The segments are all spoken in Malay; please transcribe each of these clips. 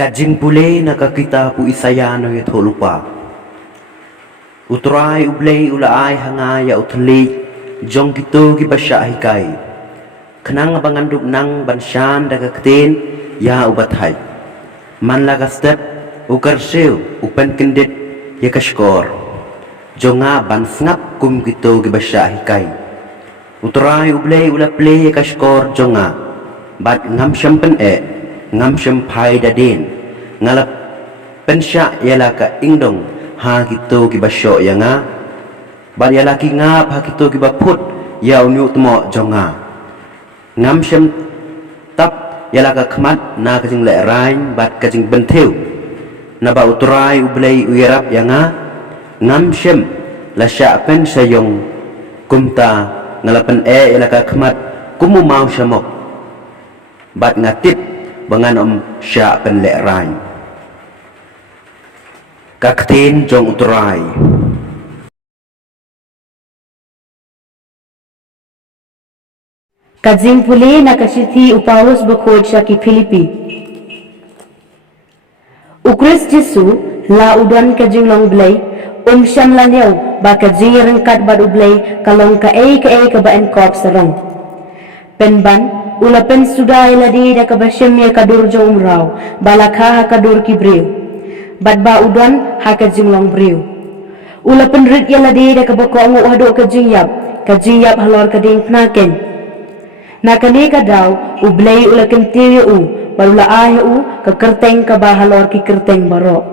Kajing pule nakakita pu isayano ya lupa. Utrai ublei ulai hanga ya utli jong kito ki basya hikai. Kenang abangandup nang bansyan dakaketin ya ubathai. Man laga step ukarsiu upen kendit ya kashkor. Jonga ban sngap kum kito ki basya hikai. Utrai ublei ulaple ya kashkor jonga. Bat ngam syampen ngam syampai dadin ngalap pensya yala ka ingdong ha kito ki basyo ya nga bat yala ki ngap ha kito ki baput ya unyu tmo jonga ngam syam tap yala ka khmat na ka jing le rain bat ka jing bentheu na ba utrai ublei uyarap ya nga ngam syam la sya pen sayong kumta ngalapan yala ka khmat kumu mau syamok bat ngatip bangan sya pen le rain kaktin jong utrai Kajing puli nakasithi upawos bakhod siya ki Filipi. Ukris Jesu la udan kajing long blay syam lanyaw ba kajing rengkat bad ublay kalong ka ba enkop sarong. Penban ulapen sudai ladi da kabasyam ya kadur jong umraw balakha ha kadur ki briw. Bad ba udan ha kajing long briw. Ulapen rit ya ladi da kabako angu hado kajing yap halor kading pnaken. Nakani ka daw ublay ulaken tiyo barula ayo ka kerteng ka bahalor ki kerteng baro.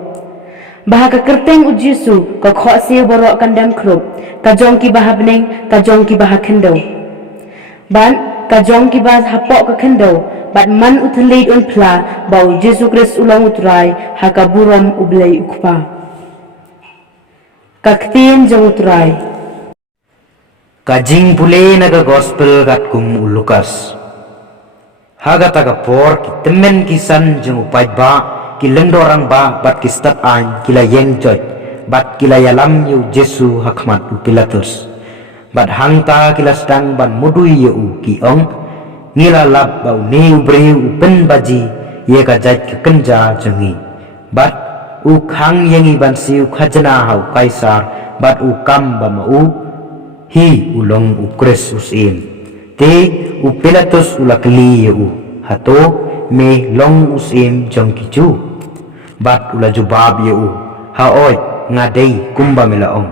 Baha ka kerteng u Jesu ka khosi baro kandam krup ka jong ki bahabneng ka jong ki bahakendo. Ban ka jong ki bah hapok ka kendo bat man uthlid unpla bau Jesu Kristus ulang utrai ha ka buram ublay ukpa. Kaktin jong utrai Kajing pule naga gospel kat kum Lukas. Haga taga por ki temen kisan jeng upai ba ki lendorang ba bat ki stat an kila yeng joy bat kila yalam yu Jesu hakmat u Pilatus bat hangta kila sedang ban mudui yu ki ong ngila lab bau ne ubre u pen baji ye ka jait ke kenja jengi bat u khang yengi ban siu khajana hau kaisar bat u kam ba ma u hi ulong ukres usim te u Pilatus ulakli u hato me long usim jong kichu bat ula jubab u haoy ngadei kumba melaong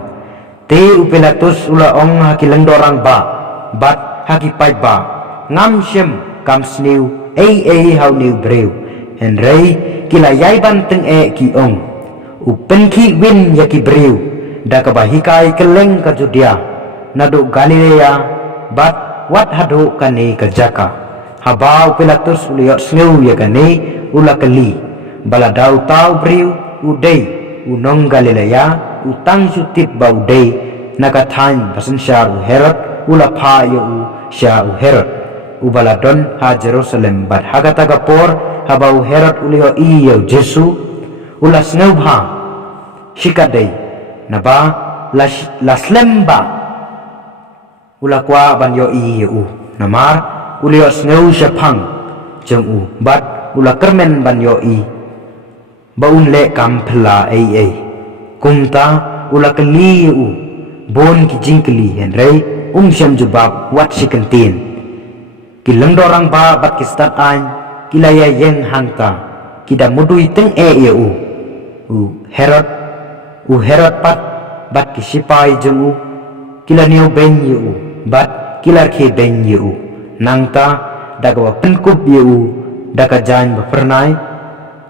te u Pilatus ula ong hakilang dorang ba bat hakipai ba ngam shem kam sniu hau niu brew henrei kila yai banteng ki ong u penki win yaki brew da kabahikai keleng ka judia nado Galilea bat wat hado kane kajaka habau Pilatus uliot sneu ya kane ulakali baladau tau briu udei unong Galilea utang sutip bau dei nakathan pasen syar Herod ulapha ya sya Herod ubaladon ha Jerusalem bat hagata gapor habau Herod ulio iyo Jesu ulas sneu bha shikadei naba laslemba ulakwa ban yo yu namar ulio sneu syapang jeng bat ulakermen ban yo baun le kam phla kumta ulakli bon ki jingkli henrei syam jubab wat sikentin kilang dorang ba bat kistat an kilaya yeng hangta kida mudui teng yu Herod pat bat kisipai jeng kila niu ben yu bat kilar ke ben yu nangta dagawa penkup yu daga jan bapernai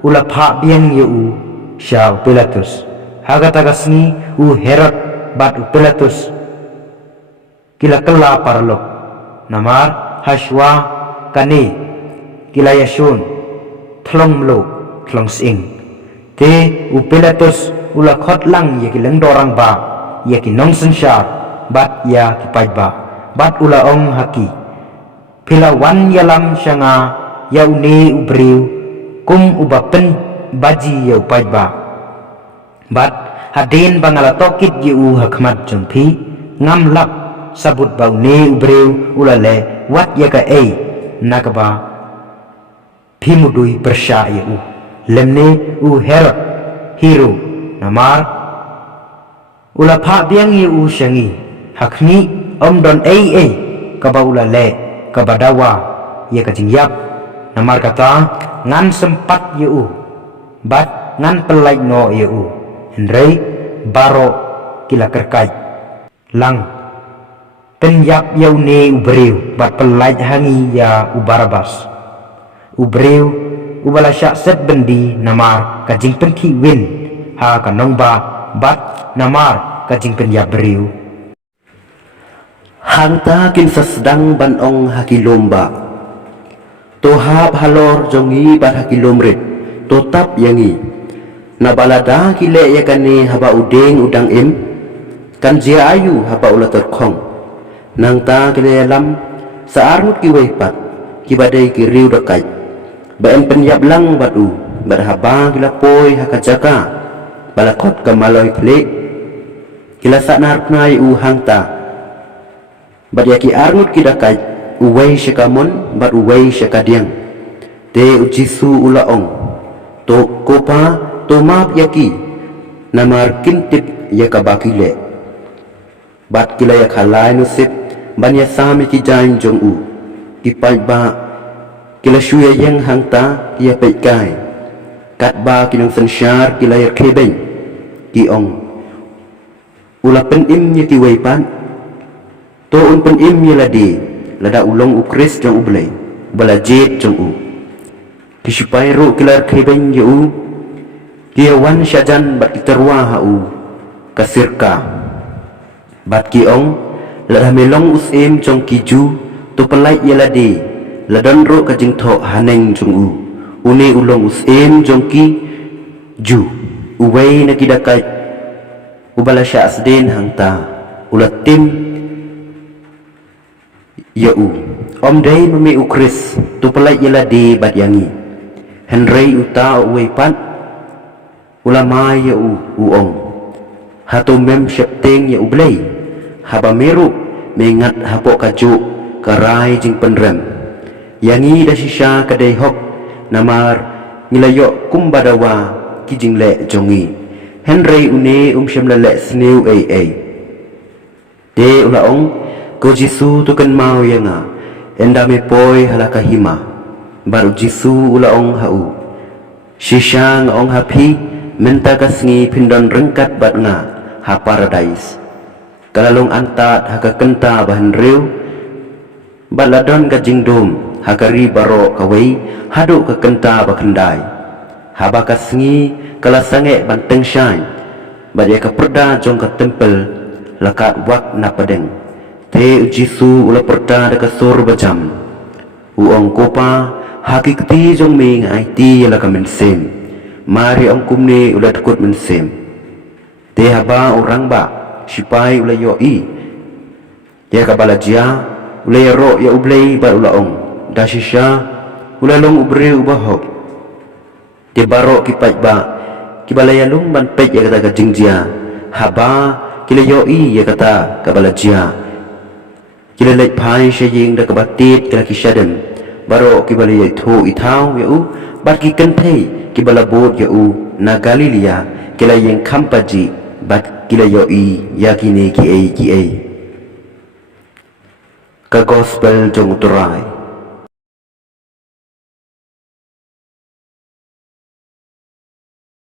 ula pha bieng yu sya Pilatus haga tagasni Herod bat Pilatus kila kala parlok namar haswa kane kila yasun thlong mlo thlong sing te Pilatus ula khot lang ye kilang dorang ba ye ki nong sensyar bat ya kipai ba bat ula ong haki pilawan yalam syanga yauni ubriu kum ubapen baji ya upai ba bat hadin bangala tokit yu hakmat jongpi ngam lap sabut bau ne ubriu ulale wat ya ka nakaba phimudui persya yu lemne u Herod hiru namar ula pha biang ye u shangi hakni don ei kaba ula le kaba dawa ye ka jingyap namar kata ngan sempat ye u bat ngan pelai no ye u henrei baro kila kerkai lang penyap yau ne ubreu bat pelai hangi ya ubarabas ubreu ubala syak set bendi namar kajing penki win ha kanong ba bat namar kajing penyap breu hang ta kin sedang ban ong hakilomba to hap halor jongi bat hakilomret to tap yangi na balada kile yakane haba udeng udang im kan jia ayu haba ula terkhong nang ta kile lam saarmut ki wepat ki badai ki riu dekai ba em penyap lang batu berhaba kila poi hakajaka balakot kamaloi kle kila sanar nai u hangta bad yaki arnut ki dakai uwei shakamon bad uwei shakadiang te ujisu ulaong to kopa to map yaki namar kintip yakabakile bat kila yak halai nusip ban ya sami ki jain jong u ki pai ba kila shuya yang hangta ya pai kai kat ba kinang sanshar kila yak kebeng ki ong ula pen im nya ki weipan to un pen im nya ladi lada ulong ukris jong ublai bala jet jong u ki shupai ro kila kebeng ye u dia wan syajan bat terwa ha u kasirka bat ki ong la melong usim jong kiju to pelai yeladi la don ro ka jing tho haneng jong u uni ulong usim jong ki ju uwei na kidakai ubala sya asden hangta ulatim ya u om dei mami ukris to pelai yeladi bat yangi henrei uta uwei pan ulama ya u ong hato mem syepteng ya ublei haba meru mengat hapok kaju karai jing penrem yangi da shisha kadai hok namar ngilayok kumbadawa kijing le jongi henrei une syam lele sneu ai de ulaong ko jisu tukan mau yanga endame poi halaka hima baru jisu ulaong hau shisha ngong hapi menta kasngi pindon rengkat bat nga ha paradise kalalong antat haka kenta bahan riu baladon ka jingdom hakari baro kawai hadu ka kenta bakandai haba kasngi kala sange banteng shine badya ka perda jong ka tempel lakat wak na padeng te ujisu ula perda da ka sur bajam uong kopa hakikti jong me ngai ti la ka mensem mari ong kumne ula takut mensem te haba orang ba sipai ula yoi ya kabalajia ula ro ya ublei bar ula ong dashisha ula long ubre ubahok te baro kipai ba kibalaya lung ban pej ya kata jingjia haba kila yoi ya kata kabalajia kila lek pai shaying da kabatit kila kisyadem baro kibalaya thu itau ya u bat ki kentei kibalabot ya u na galilia kila yang kampaji bat kila yoi yakine ki ai ka gospel jong turai